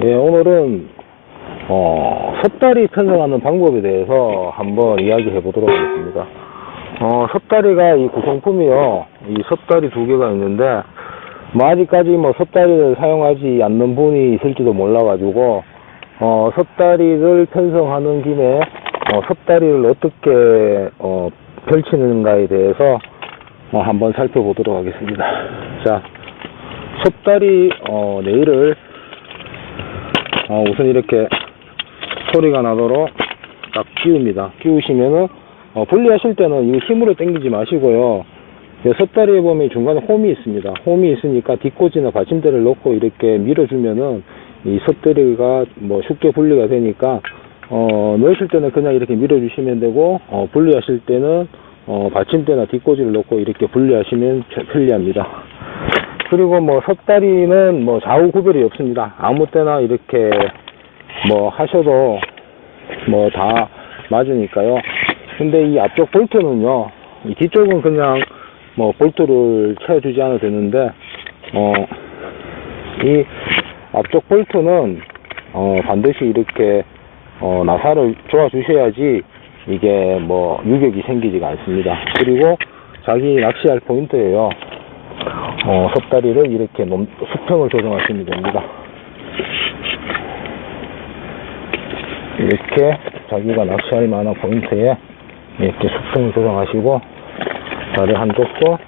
예, 오늘은 어, 섭다리 편성하는 방법에 대해서 한번 이야기해 보도록 하겠습니다. 어, 섭다리가 이 구성품이요. 이 섭다리 두 개가 있는데 뭐 아직까지 뭐 섭다리를 사용하지 않는 분이 있을지도 몰라가지고 어, 섭다리를 편성하는 김에 어, 섭다리를 어떻게 어, 펼치는가에 대해서 어, 한번 살펴보도록 하겠습니다. 자, 섭다리 어, 네일을 어, 우선 이렇게 소리가 나도록 딱 끼웁니다. 끼우시면은 어, 분리하실 때는 이 힘으로 당기지 마시고요. 이 섭다리에 보면 중간에 홈이 있습니다. 홈이 있으니까 뒷꽂이나 받침대를 넣고 이렇게 밀어주면은 이 섭다리가 뭐 쉽게 분리가 되니까 어, 넣으실 때는 그냥 이렇게 밀어주시면 되고 어, 분리하실 때는 어, 받침대나 뒷꽂이를 넣고 이렇게 분리하시면 편- 편리합니다. 그리고 뭐 섭다리는 뭐 좌우 구별이 없습니다. 아무 때나 이렇게 뭐 하셔도 뭐 다 맞으니까요. 근데 이 앞쪽 볼트는요, 이 뒤쪽은 그냥 뭐 볼트를 채워주지 않아도 되는데, 어, 이 앞쪽 볼트는 어, 반드시 이렇게 어, 나사를 조아 주셔야지 이게 뭐 유격이 생기지가 않습니다. 그리고 자기 낚시할 포인트예요. 어, 섭다리를 이렇게 넘, 수평을 조정하시면 됩니다. 이렇게 자기가 낚시할 만한 포인트에 이렇게 수평을 조정하시고 다리 한쪽도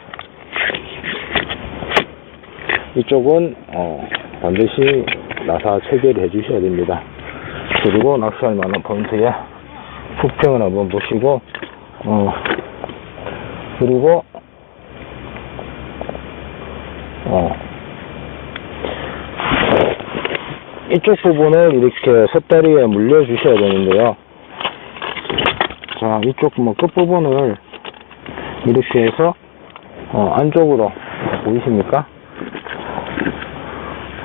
이쪽은 어, 반드시 나사 체결 해주셔야 됩니다. 그리고 낚시할 만한 포인트에 수평을 한번 보시고 어, 그리고 어, 이쪽 부분을 이렇게 섭다리에 물려 주셔야 되는데요. 자, 이쪽 뭐 끝부분을 이렇게 해서 어, 안쪽으로 보이십니까?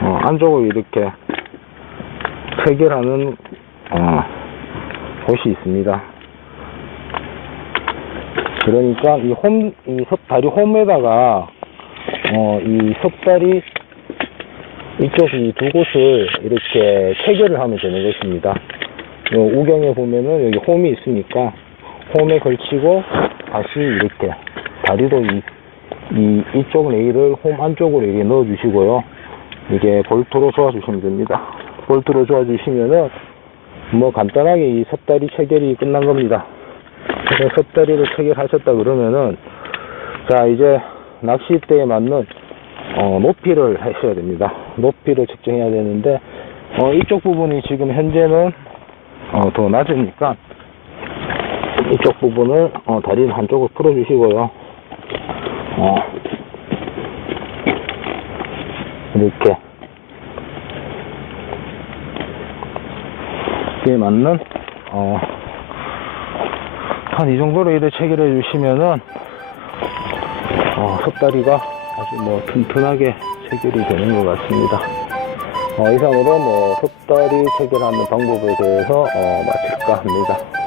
어, 안쪽으로 이렇게 체결하는 어, 곳이 있습니다. 그러니까 이 홈, 이 섭다리 홈에다가 어, 이 섭다리 이쪽 이 두 곳을 이렇게 체결을 하면 되는 것입니다. 요 우경에 보면은 여기 홈이 있으니까 홈에 걸치고 다시 이렇게 다리도 이, 이 이쪽 레일을 홈 안쪽으로 이렇게 넣어 주시고요. 이게 볼트로 조아 주시면 됩니다. 볼트로 조아 주시면은 뭐 간단하게 이 섭다리 체결이 끝난 겁니다. 섭다리를 체결하셨다 그러면은 자 이제 낚싯대에 맞는 어, 높이를 하셔야 됩니다. 높이를 측정해야 되는데 어, 이쪽 부분이 지금 현재는 어, 더 낮으니까 이쪽 부분을 어, 다리를 한쪽을 풀어주시고요. 어, 이렇게 이에 맞는 어, 한 이 정도로 이렇게 체결해 주시면은 어, 섭다리가 아주 뭐 튼튼하게 체결이 되는 것 같습니다. 어, 이상으로 뭐 섭다리 체결하는 방법에 대해서 어, 마칠까 합니다.